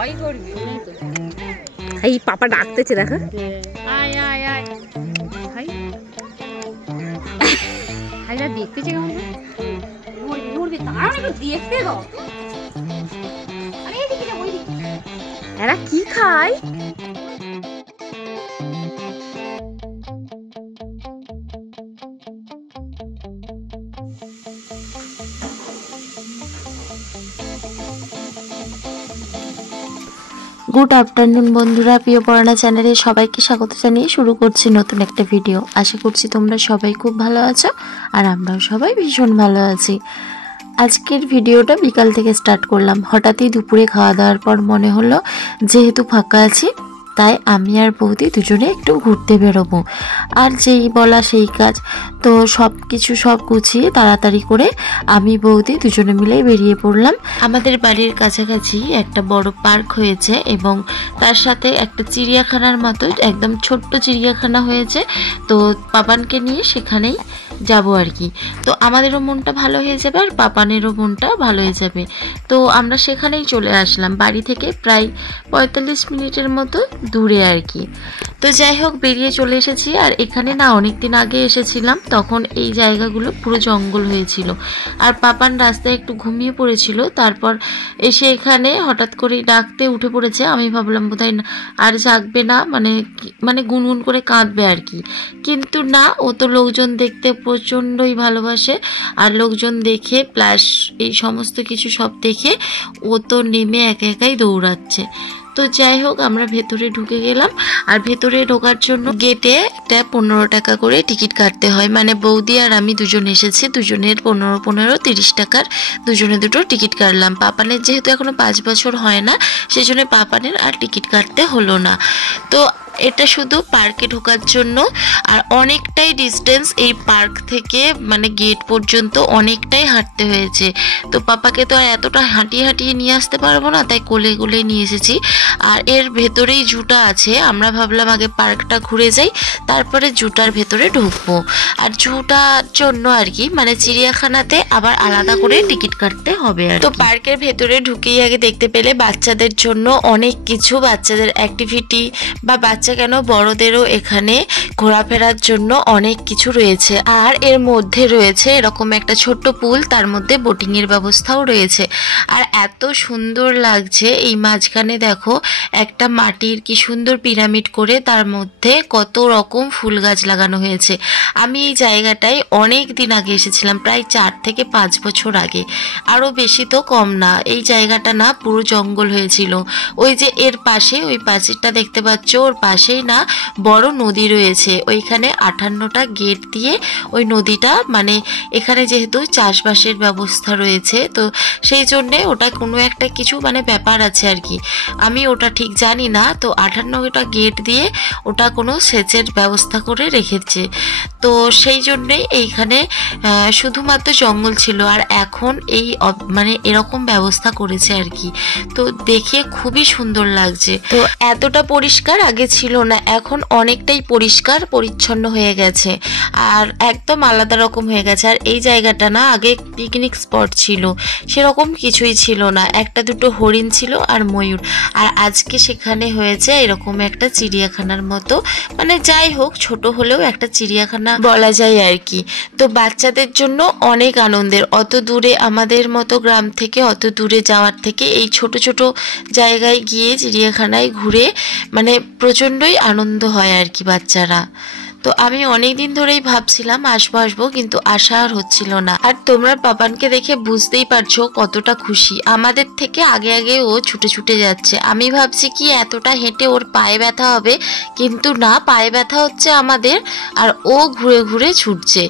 ভয় করবি তো। এই পাপা ডাকতেছে দেখো। আয় আয় আয় হাই হাইরা দেখতেছে কেমন নড়বে নড়বে তারা একটু দেখতে দাও। আরে এদিকে না ওই দিকে এরা কি খায়? গুড আফটারনুন বন্ধুরা, প্রিয় পড়ানা চ্যানেলে সবাইকে স্বাগত জানিয়ে শুরু করছি নতুন একটা ভিডিও। আশা করছি তোমরা সবাই খুব ভালো আছো আর আমরাও সবাই ভীষণ ভালো আছি। আজকের ভিডিওটা বিকাল থেকে স্টার্ট করলাম। হঠাৎই দুপুরে খাওয়া দাওয়ার পর মনে হলো যেহেতু ফাঁকা আছি তাই আমি আর বৌদি দুজনে একটু ঘুরতে বেরোবো। আর যেই বলা সেই কাজ, তো সব গুছিয়ে তাড়াতাড়ি করে আমি বৌদি দুজনে মিলে বেরিয়ে পড়লাম। আমাদের বাড়ির কাছাকাছি একটা বড় পার্ক হয়েছে এবং তার সাথে একটা চিড়িয়াখানার মতো একদম ছোট্ট চিড়িয়াখানা হয়েছে। তো পাপানকে নিয়ে সেখানেই যাব আর কি। তো আমাদেরও মনটা ভালো হয়ে যাবে আর পাপানেরও মনটা ভালো হয়ে যাবে। তো আমরা সেখানেই চলে আসলাম, বাড়ি থেকে প্রায় 45 মিনিটের মতো দূরে আর কি। তো যাই হোক বেরিয়ে চলে এসেছি। আর এখানে না অনেকদিন আগে এসেছিলাম, তখন এই জায়গাগুলো পুরো জঙ্গল হয়েছিল আর পাপান রাস্তায় একটু ঘুমিয়ে পড়েছিল। তারপর এসে এখানে হঠাৎ করে ডাকতে উঠে পড়েছে। আমি ভাবলাম বোধহয় আর জাগবে না, মানে গুনগুন করে কাঁদবে আর কি। কিন্তু না, ও তো লোকজন দেখতে প্রচণ্ডই ভালোবাসে আর লোকজন দেখে প্লাস এই সমস্ত কিছু সব দেখে ও তো নেমে একা একাই দৌড়াচ্ছে। তো যাই হোক আমরা ভেতরে ঢুকে গেলাম। আর ভেতরে ঢোকার জন্য গেটে একটা 15 টাকা করে টিকিট কাটতে হয়। মানে বৌদি আর আমি দুজন এসেছি, দুজনের 15 30 টাকার দুজনে দুটো টিকিট কাটলাম। পাপানের যেহেতু এখনো 5 বছর হয় না, সেই জন্য পাপানের আর টিকিট কাটতে হলো না। তো এটা শুধু পার্কে ঢোকার জন্য। আর অনেকটাই ডিস্টেন্স এই পার্ক থেকে, মানে গেট পর্যন্ত অনেকটাই হাঁটতে হয়েছে। তো পাপাকে তো আর এতটা হাঁটিয়ে নিয়ে আসতে পারবো না, তাই কোলে কোলে নিয়ে এসেছি। আর এর ভেতরেই জুটা আছে। আমরা ভাবলাম আগে পার্কটা ঘুরে যাই, তারপরে জুটার ভেতরে ঢুকবো। আর জুটার জন্য আর কি, মানে চিড়িয়াখানাতে আবার আলাদা করে টিকিট কাটতে হবে। আর তো পার্কের ভেতরে ঢুকেই আগে দেখতে পেলে বাচ্চাদের জন্য অনেক কিছু, বাচ্চাদের অ্যাক্টিভিটি বা বাচ্চা কেন বড়দেরও এখানে ঘোরাফেরার জন্য অনেক কিছু রয়েছে। আর এর মধ্যে রয়েছে এরকম একটা ছোট্ট পুল, তার মধ্যে বোটিং এর ব্যবস্থাও রয়েছে। আর এত সুন্দর লাগছে। এই মাঝখানে দেখো একটা মাটির কি সুন্দর পিরামিড করে তার মধ্যে কত রকম ফুল গাছ লাগানো হয়েছে। আমি এই জায়গাটায় অনেক দিন আগে এসেছিলাম, প্রায় 4 থেকে 5 বছর আগে, আরো বেশি তো কম না। এই জায়গাটা না পুরো জঙ্গল হয়েছিল। ওই যে এর পাশে ওই প্রাচীরটা দেখতে পাচ্ছ, ওর পাশেই না বড় নদী রয়েছে। ওইখানে 58টা গেট দিয়ে ওই নদীটা, মানে এখানে যেহেতু চাষবাসের ব্যবস্থা রয়েছে তো সেই জন্যে ওটা কোনো একটা কিছু মানে ব্যাপার আছে আর কি, আমি ওটা ঠিক জানি না। তো 58টা গেট দিয়ে ওটা কোনো সেচের ব্যবস্থা করে রেখেছে। তো সেই জন্যেই এইখানে শুধুমাত্র জঙ্গল ছিল। আর এখন এই মানে এরকম ব্যবস্থা করেছে আর কি। তো দেখে খুবই সুন্দর লাগছে। তো এতটা পরিষ্কার আগে ছিল না, এখন অনেকটাই পরিষ্কার পরিচ্ছন্ন হয়ে গেছে আর একদম আলাদা রকম হয়ে গেছে। আর এই জায়গাটা না আগে পিকনিক স্পট ছিল, সেরকম কিছুই ছিল না। একটা দুটো হরিণ ছিল আর ময়ূর। আর আজকে সেখানে হয়েছে এরকম একটা চিড়িয়াখানার মতো, মানে যাই হোক ছোট হলেও একটা চিড়িয়াখানা বলা যায় আর কি। তো বাচ্চাদের জন্য অনেক আনন্দের। অত দূরে আমাদের মতো গ্রাম থেকে অত দূরে যাওয়ার থেকে এই ছোট ছোট জায়গায় গিয়ে চিড়িয়াখানায় ঘুরে মানে প্রচণ্ডই আনন্দ হয় আর কি বাচ্চারা। তো আমি অনেক দিন ধরেই ভাবছিলাম আসবো, কিন্তু আসা আর হচ্ছিল না। আর তোমরা পাপানকে দেখে বুঝতেই পারছো কতটা খুশি। আমাদের থেকে আগে ও ছুটে যাচ্ছে। আমি ভাবছি কি এতটা হেঁটে ওর পায়ে ব্যথা হবে, কিন্তু না, পায়ে ব্যথা হচ্ছে আমাদের আর ও ঘুরে ঘুরে ছুটছে।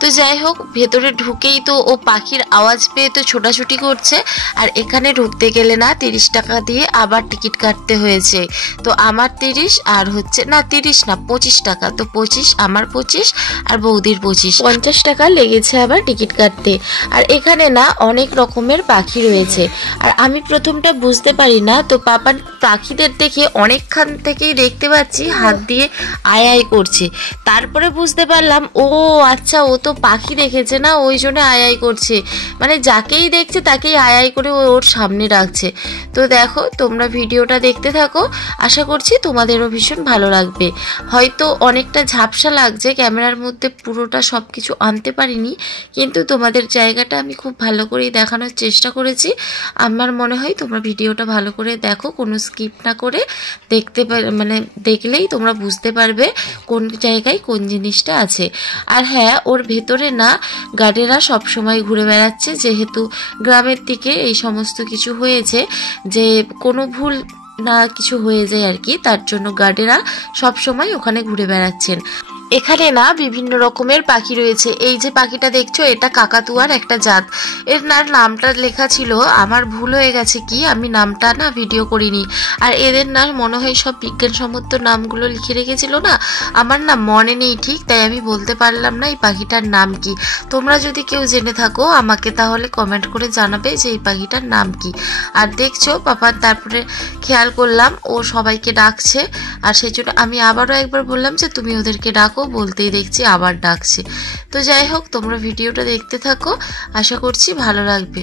তো যাই হোক ভেতরে ঢুকেই তো ও পাখির আওয়াজ পেয়ে তো ছোটাছুটি করছে। আর এখানে ঢুকতে গেলে না 30 টাকা দিয়ে আবার টিকিট কাটতে হয়েছে। তো আমার 30 আর হচ্ছে না 30 না 25 টাকা। তো 25 25, আমার 25 আর বৌদির 25। 50 টাকা লেগেছে আবার টিকিট কাটতে। আর এখানে না অনেক রকমের পাখি রয়েছে। আর আমি প্রথমটা বুঝতে পারি না, তো পাপার পাখিদের দেখে অনেকক্ষণ থেকেই দেখতে পাচ্ছি হাত দিয়ে আয় আয় করছে। তারপরে বুঝতে পারলাম ও আচ্ছা, ও তো পাখি দেখেছে না, ওই জন্য আয় আয় করছে। মানে যাকেই দেখছে তাকেই আয় আয় করে ওর সামনে রাখছে। তো দেখো, তোমরা ভিডিওটা দেখতে থাকো, আশা করছি তোমাদেরও ভীষণ ভালো লাগবে। হয়তো অনেকটা ঝাপসা লাগছে, ক্যামেরার মধ্যে পুরোটা সব কিছু আনতে পারিনি, কিন্তু তোমাদের জায়গাটা আমি খুব ভালো করেই দেখানোর চেষ্টা করেছি। আমার মনে হয় তোমরা ভিডিওটা ভালো করে দেখো, কোনো স্কিপ না করে মানে দেখলেই তোমরা বুঝতে পারবে কোন জায়গায় কোন জিনিসটা আছে। আর হ্যাঁ, ওর ভেতরে না গার্ডেরা সবসময় ঘুরে বেড়াচ্ছে, যেহেতু গ্রামের দিকে এই সমস্ত কিছু হয়েছে, যে কোনো ভুল না কিছু হয়ে যায় আর কি, তার জন্য গার্ডেরা সবসময় ওখানে ঘুরে বেড়াচ্ছেন। এখানে না বিভিন্ন রকমের পাখি রয়েছে। এই যে পাখিটা দেখছো, এটা কাকাতুয়ার একটা জাত। এর নামটা লেখা ছিল, আমার ভুল হয়ে গেছে, কি আমি নামটা না ভিডিও করিনি। আর এদের না মনে হয় সব বিজ্ঞানসম্মত নামগুলো লিখে রেখেছিল না, আমার না মনে নেই ঠিক, তাই আমি বলতে পারলাম না এই পাখিটার নাম কি। তোমরা যদি কেউ জেনে থাকো আমাকে তাহলে কমেন্ট করে জানাবে যে এই পাখিটার নাম কি। আর দেখছো পাপা তারপরে খেয়াল করলাম ও সবাইকে ডাকছে, আর সেই জন্য আমি আবারও একবার বললাম যে তুমি ওদেরকে ডাকো, বলতেই দেখছি আবার ডাকছে। তো যাই হোক, তোমরা ভিডিওটা দেখতে থাকো, আশা করছি ভালো লাগবে।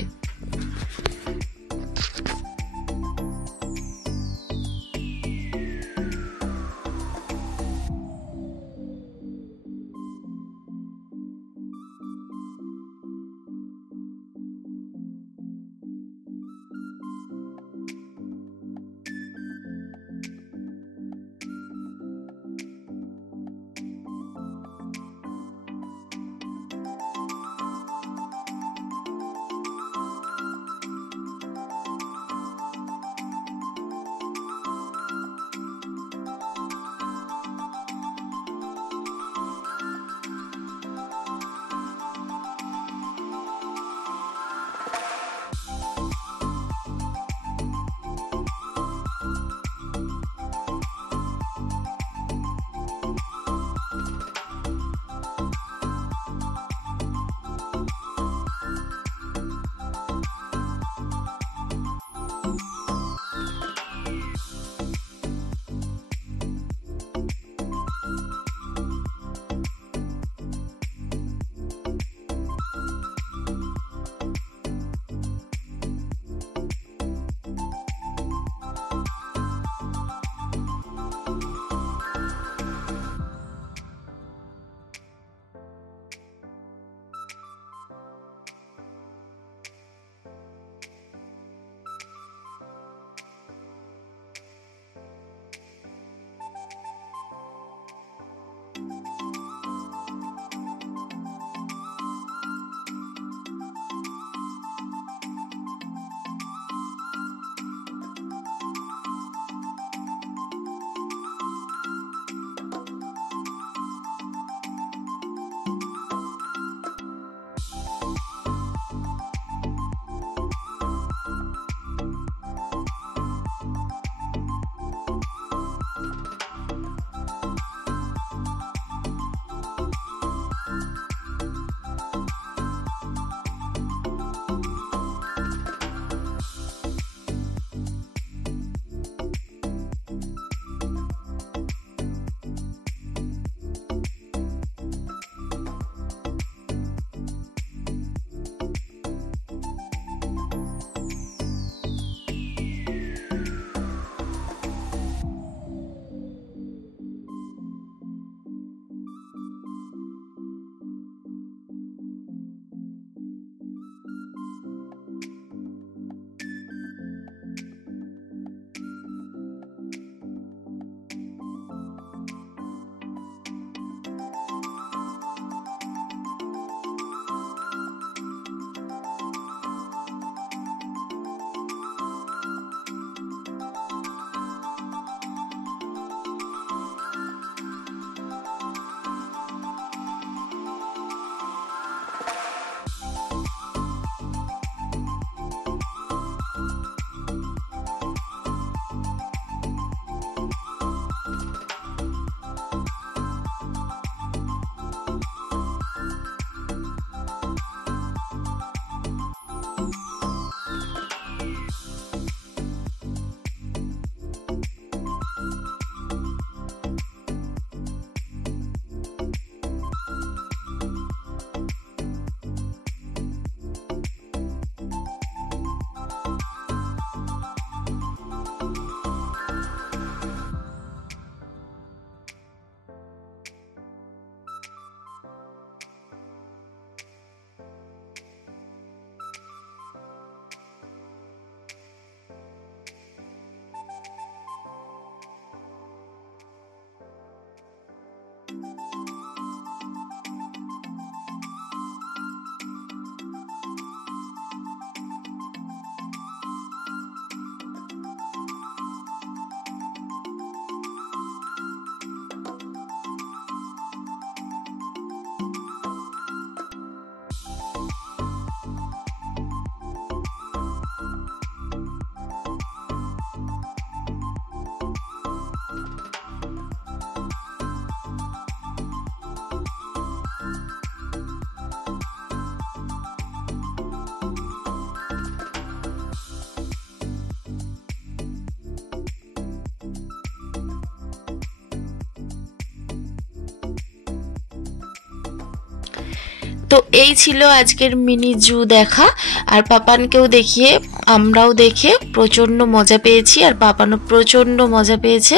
তো এই ছিল আজকের মিনি জু দেখা। আর পাপানকেও দেখিয়ে আমরাও দেখে প্রচণ্ড মজা পেয়েছি, আর পাপানও প্রচণ্ড মজা পেয়েছে।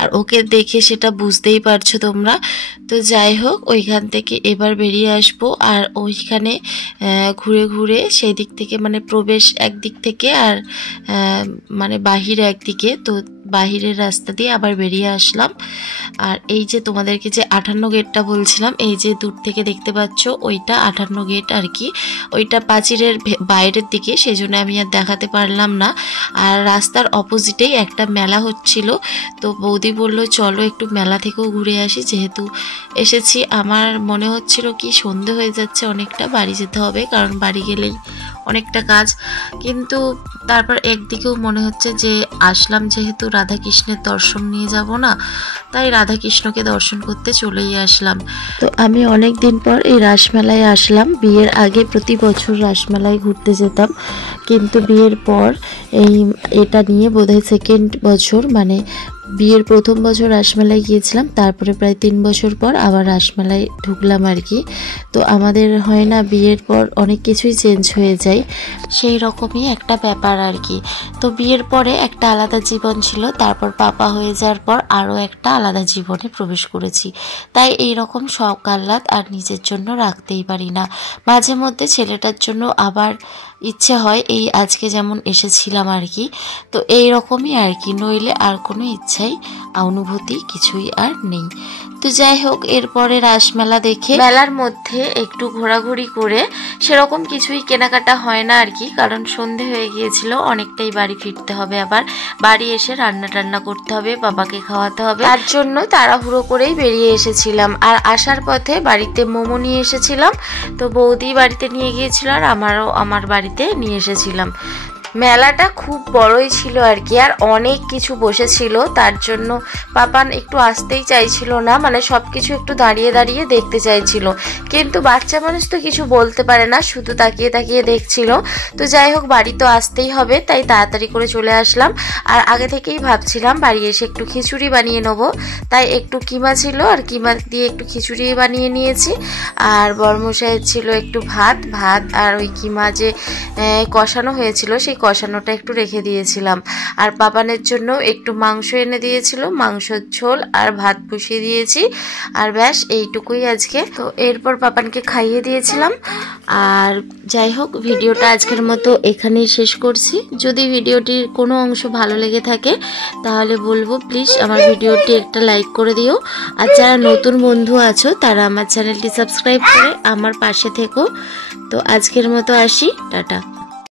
আর ওকে দেখে সেটা বুঝতেই পারছো তোমরা। তো যাই হোক, ওইখান থেকে এবার বেরিয়ে আসবো। আর ওইখানে ঘুরে ঘুরে সেই দিক থেকে মানে প্রবেশ একদিক থেকে আর মানে বাহির একদিকে, তো বাহিরের রাস্তা দিয়ে আবার বেরিয়ে আসলাম। আর এই যে তোমাদেরকে যে 58 গেটটা বলছিলাম, এই যে দূর থেকে দেখতে পাচ্ছ ওইটা 58 গেট আর কি। ওইটা প্রাচীরের বাইরের দিকে, সেই জন্য আমি আর দেখাতে পারলাম না। আর রাস্তার অপোজিটেই একটা মেলা হচ্ছিল, তো বৌদি বলল চলো একটু মেলা থেকেও ঘুরে আসি, যেহেতু এসেছি। আমার মনে হচ্ছিল কি সন্ধে হয়ে যাচ্ছে অনেকটা, বাড়ি যেতে হবে, কারণ বাড়ি গেলেই অনেকটা কাজ। কিন্তু তারপর একদিকেও মনে হচ্ছে যে আসলাম যেহেতু রাধাকৃষ্ণের দর্শন নিয়ে যাব না, তাই রাধাকৃষ্ণকে দর্শন করতে চলেই আসলাম। তো আমি অনেক দিন পর এই রাসমেলায় আসলাম। বিয়ের আগে প্রতি বছর রাসমেলায় ঘুরতে যেতাম, কিন্তু বিয়ের পর এটা নিয়ে বোধহয় সেকেন্ড বছর, মানে বিয়ের প্রথম বছর রাসমেলায় গিয়েছিলাম, তারপরে প্রায় 3 বছর পর আবার রাসমেলায় ঢুকলাম আর কি। তো আমাদের হয় না বিয়ের পর অনেক কিছুই চেঞ্জ হয়ে যায়, সেই রকমই একটা ব্যাপার আর কি। তো বিয়ের পরে একটা আলাদা জীবন ছিল, তারপর পাপা হয়ে যাওয়ার পর আরও একটা আলাদা জীবনে প্রবেশ করেছি। তাই এই রকম শখ আহ্লাদ আর নিজের জন্য রাখতেই পারি না। মাঝে মধ্যে ছেলেটার জন্য আবার ইচ্ছে হয়, এই আজকে যেমন এসেছিলাম আর কি। তো এই রকমই আর কি, নইলে আর কোনো ইচ্ছাই অনুভূতি কিছুই আর নেই। তো যাই হোক, এরপরে রাসমেলা দেখে মেলার মধ্যে একটু ঘোরাঘুরি করে সেরকম কিছুই কেনাকাটা হয় না আর কি, কারণ সন্ধে হয়ে গিয়েছিল, অনেকটাই বাড়ি ফিরতে হবে। আবার বাড়ি এসে রান্না টান্না করতে হবে, বাবাকে খাওয়াতে হবে, তার জন্য তাড়াহুড়ো করেই বেরিয়ে এসেছিলাম। আর আসার পথে বাড়িতে মোমো নিয়ে এসেছিলাম, তো বৌদি বাড়িতে নিয়ে গিয়েছিল আর আমারও আমার বাড়িতে নিয়ে এসেছিলাম। মেলাটা খুব বড়ই ছিল আর কি, আর অনেক কিছু বসেছিল, তার জন্য পাপান একটু আসতেই চাইছিল না, মানে সব কিছু একটু দাঁড়িয়ে দাঁড়িয়ে দেখতে চাইছিল। কিন্তু বাচ্চা মানুষ তো কিছু বলতে পারে না, শুধু তাকিয়ে তাকিয়ে দেখছিল। তো যাই হোক, বাড়ি তো আসতেই হবে, তাই তাড়াতাড়ি করে চলে আসলাম। আর আগে থেকেই ভাবছিলাম বাড়ি এসে একটু খিচুড়ি বানিয়ে নেবো, তাই একটু কিমা ছিল আর কিমা দিয়ে একটু খিচুড়ি বানিয়ে নিয়েছি। আর বরমশাইয়ের ছিল একটু ভাত আর ওই কিমা যে কষানো হয়েছিল সেই কষানোটা একটু রেখে দিয়েছিলাম। আর পাপানের জন্য একটু মাংস এনে দিয়েছিল, মাংসের ঝোল আর ভাত বসিয়ে দিয়েছি। আর ব্যাস এইটুকুই আজকে। তো এরপর পাপানকে খাইয়ে দিয়েছিলাম। আর যাই হোক, ভিডিওটা আজকের মতো এখানেই শেষ করছি। যদি ভিডিওটির কোনো অংশ ভালো লেগে থাকে তাহলে বলবো প্লিজ আমার ভিডিওটি একটা লাইক করে দিও। আর যারা নতুন বন্ধু আছো তারা আমার চ্যানেলটি সাবস্ক্রাইব করে আমার পাশে থেকো। তো আজকের মতো আসি, টাটা।